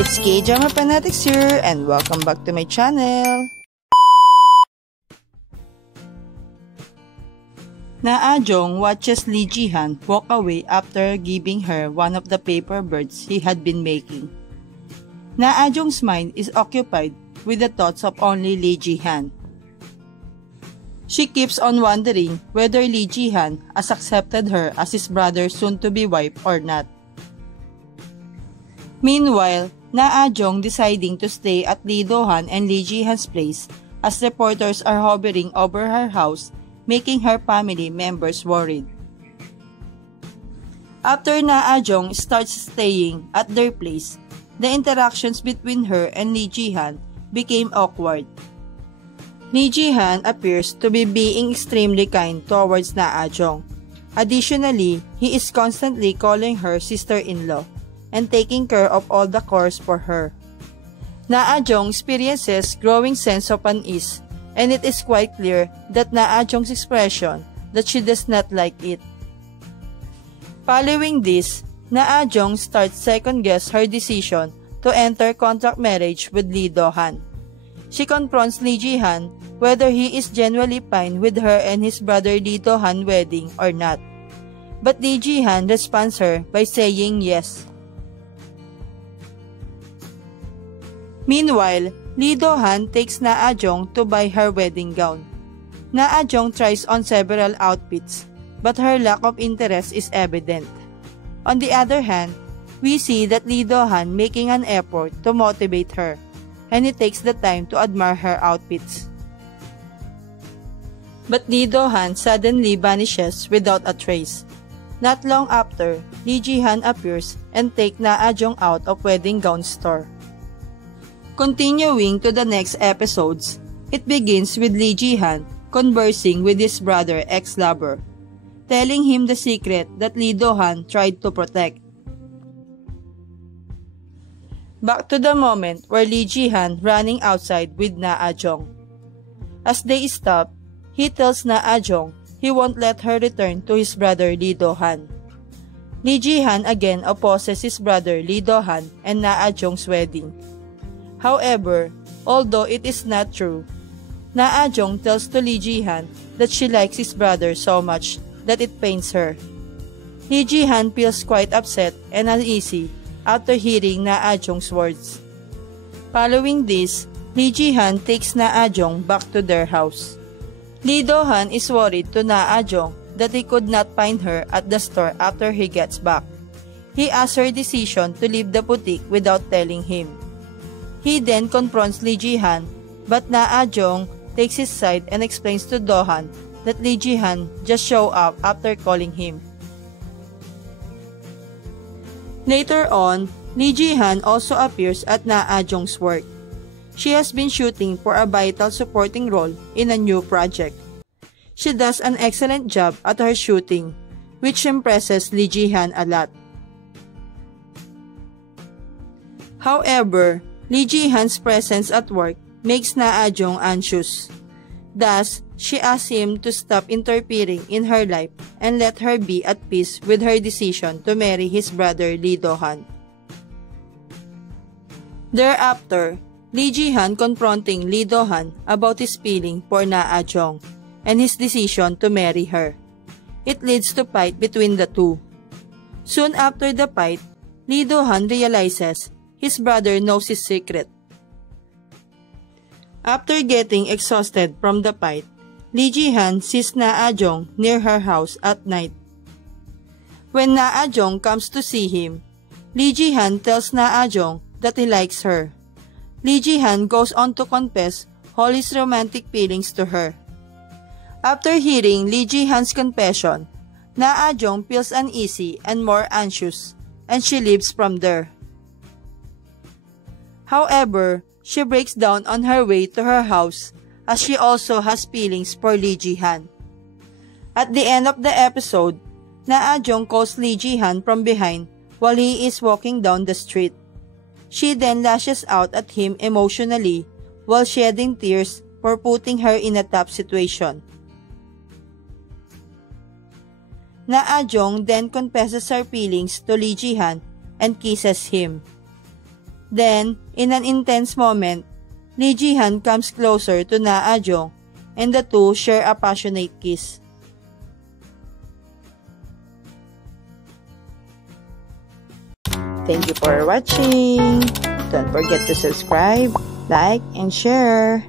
It's K-Drama Fanatics here and welcome back to my channel. Na Ah-jong watches Lee Ji-han walk away after giving her one of the paper birds he had been making. Na Ah-jong's mind is occupied with the thoughts of only Lee Ji-han. She keeps on wondering whether Lee Ji-han has accepted her as his brother's soon-to-be wife or not. Meanwhile, Na Ah-jong deciding to stay at Lee Do-han and Lee Ji-han's place as reporters are hovering over her house, making her family members worried. After Na Ah-jong starts staying at their place, the interactions between her and Lee Ji-han became awkward. Lee Ji-han appears to be being extremely kind towards Na Ah-jong. Additionally, he is constantly calling her sister-in-law and taking care of all the chores for her. Na Ah-jong experiences growing sense of unease, and it is quite clear that Na Ah-jong's expression that she does not like it. Following this, Na Ah-jong starts second-guess her decision to enter contract marriage with Lee Do-han. She confronts Lee Ji-han whether he is genuinely fine with her and his brother Lee Do-han wedding or not. But Lee Ji-han responds her by saying yes. Meanwhile, Lee Do-han takes Na Ah-jong to buy her wedding gown. Na Ah-jong tries on several outfits, but her lack of interest is evident. On the other hand, we see that Lee Do-han making an effort to motivate her, and he takes the time to admire her outfits. But Lee Do-han suddenly vanishes without a trace. Not long after, Lee Ji-han appears and takes Na Ah-jong out of wedding gown store. Continuing to the next episodes, it begins with Lee Ji-han conversing with his brother ex-lover, telling him the secret that Lee Do-han tried to protect. Back to the moment where Lee Ji-han running outside with Na Ah-jong. As they stop, he tells Na Ah-jong he won't let her return to his brother Lee Do-han. Lee Ji-han again opposes his brother Lee Do-han and Na Ah-jong's wedding. However, although it is not true, Na Ah-jong tells to Lee Ji-han that she likes his brother so much that it pains her. Lee Ji-han feels quite upset and uneasy after hearing Na Ah-jong's words. Following this, Lee Ji-han takes Na Ah-jong back to their house. Lee Do-han is worried to Na Ah-jong that he could not find her at the store after he gets back. He asks her decision to leave the boutique without telling him. He then confronts Lee Ji-han, but Na Ah-jong takes his side and explains to Do-han that Lee Ji-han just showed up after calling him. Later on, Lee Ji-han also appears at Na Ah-jong's work. She has been shooting for a vital supporting role in a new project. She does an excellent job at her shooting, which impresses Lee Ji-han a lot. However, Lee Ji-han's presence at work makes Na Ah-jong anxious. Thus, she asks him to stop interfering in her life and let her be at peace with her decision to marry his brother Lee Do-han. Thereafter, Lee Ji-han confronting Lee Do-han about his feeling for Na Ah-jong and his decision to marry her. It leads to fight between the two. Soon after the fight, Lee Do-han realizes his brother knows his secret. After getting exhausted from the fight, Lee Ji-han sees Na Ah-jong near her house at night. When Na Ah-jong comes to see him, Lee Ji-han tells Na Ah-jong that he likes her. Lee Ji-han goes on to confess all his romantic feelings to her. After hearing Lee Ji-han's confession, Na Ah-jong feels uneasy and more anxious, and she leaves from there. However, she breaks down on her way to her house as she also has feelings for Lee Ji-han. At the end of the episode, Na Ah-jong calls Lee Ji-han from behind while he is walking down the street. She then lashes out at him emotionally while shedding tears for putting her in a tough situation. Na Ah-jong then confesses her feelings to Lee Ji-han and kisses him. Then, in an intense moment, Lee Ji-han comes closer to Na Ah-jong and the two share a passionate kiss. Thank you for watching. Don't forget to subscribe, like, and share.